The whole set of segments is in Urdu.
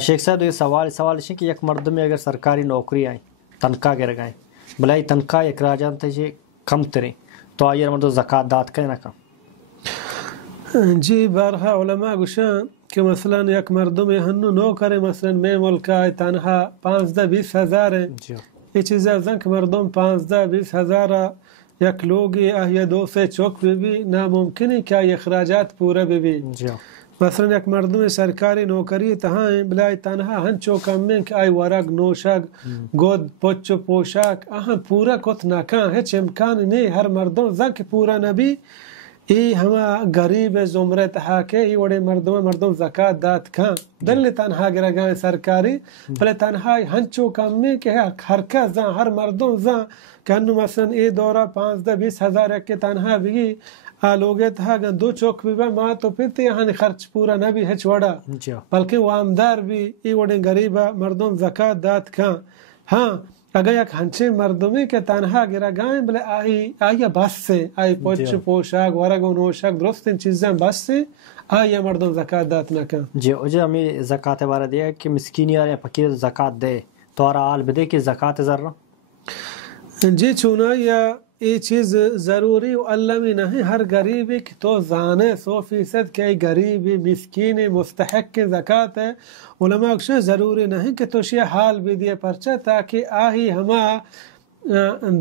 شیخ صاحب یہ سوال ہے کہ یک مردم اگر سرکاری نوکری آئیں تنخواہ گر گئیں بلائی تنخواہ اخراجات یہ کم تریں تو آئیے مردم زکوٰۃ داد کریں نہ کم. جی بارہا علماء گوشان کہ مثلا یک مردم ہنو نوکر مثلا میں ملکہ تنہا 15-20 ہزار ہیں یہ چیزیں زنک مردم 15-20 ہزار یک لوگی یا دو سے چوک بھی ناممکن ہے کیا اخراجات پورا بھی. مثلا یک مردم سرکاری نوکری تہاں بلائی تنہا ہنچو کمیں کہ آئی ورگ نوشگ گود پچ پوشاک اہاں پورا کت ناکاں ہے چمکان نہیں ہر مردم زنک پورا نبی ای ہما غریب زمرے تہا کے ای وڑے مردم زکاة دات کھاں دل تنہا گرگاں سرکاری بلے تنہا ہنچو کمی کہ ہر کا زاں ہر مردم زاں کہ انو مثلا ای دورہ 15-20 ہزار ایک کے تنہا بھی لوگے تہا گا دو چوک بھی با ما تو پیتے یہاں خرچ پورا نبی ہچ وڑا بلکہ وامدار بھی ای وڑے غریبہ مردم زکاة دات کھاں. ہاں اگر یک ہنچے مردمی کے تنہا گرا گائیں بلے آئی بس سے آئی پوچھ پوشاک ورگ و نوشاک درست ان چیزیں بس سے آئی مردم زکاة دات نہ کن. جی ہمیں زکاة بارہ دیا کہ مسکینی یا فقیر زکاة دے تو آرہ آل بدے کہ زکاة ذرہ جی چونا یا یہ چیز ضروری و علمی نہیں ہر غریبی کہ تو زانے 100% کہ غریبی مسکینی مستحق کی زکاة ہے علماء اکشن ضروری نہیں کہ تو شیع حال بھی دیے پرچہ تاکہ آہی ہما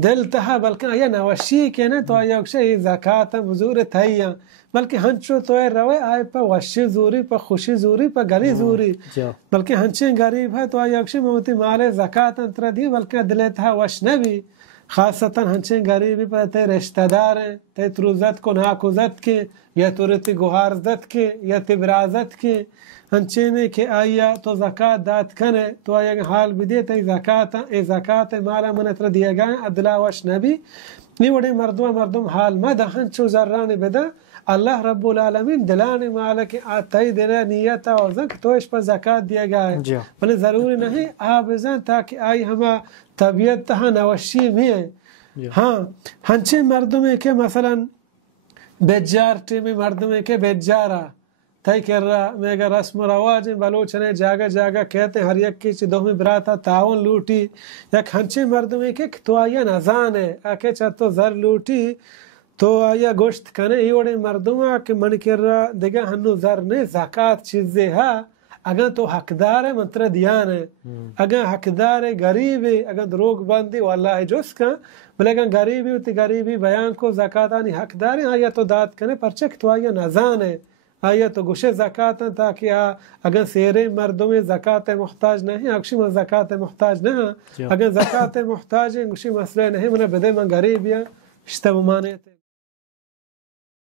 دل تہا بلکہ آیا نوشی کے نا تو آیا اکشن یہ زکاة مزور تھائیاں بلکہ ہنچو تو ہے روے آئے پا وشی زوری پا خوشی زوری پا گلی زوری بلکہ ہنچیں غریب ہے تو آیا اکشن موتی مال زکاة انتر دی بلکہ دل تہا وش نبی خاصتاً ہنچیں غریبی پر تے رشتہ دار ہیں تے تروزت کو ناکوزت کے یا تورتی گوھارزت کے یا تبرازت کے ہنچیں نے کہ آیا تو زکاة دات کنے تو آیا حال بھی دے تے زکاة مالا منتر دیا گئے عدلہ وش نبی نی وڑے مردم حال مدہ ہنچو ذرانی بدا اللہ رب العالمین دلانی مالا کہ آتائی دلہ نیتا اور زنک تو اس پر زکاة دیا گئے بلے ضروری نہیں آبزن تاکہ آئی ہما طبیعت تہا نوشی میں ہے. ہاں ہنچے مردمیں کے مثلا بیجار ٹیمی مردمیں کے بیجارہ تائی کر رہا میگا رسم و رواج بلوچنے جاگہ کہتے ہیں ہر یک کی چی دومی براتا تعاون لوٹی یک ہنچے مردمیں کے تو آیا نزان ہے آکے چاہتو زر لوٹی تو آیا گوشت کنے ای وڑے مردمہ کہ من کر رہا دیگا ہنو زر نے زکاة چیزیں ہاں اگر تو حقدار ہے منتر دیان ہے اگر حقدار ہے غریب ہے اگر دروگ بندی واللہ جس کا بلے اگر غریبی ہوتی غریبی بیان کو زکاة آنی حقدار ہے آیا تو داد کنے پرچک تو آیا نزان ہے آیا تو گوشے زکاة تاکہ اگر سیرے مردوں میں زکاة محتاج نہیں اکشی من زکاة محتاج نہیں اگر زکاة محتاج ہے گوشی مسئلہ نہیں منہ بدے من غریب یا اشتہ ممانے تھے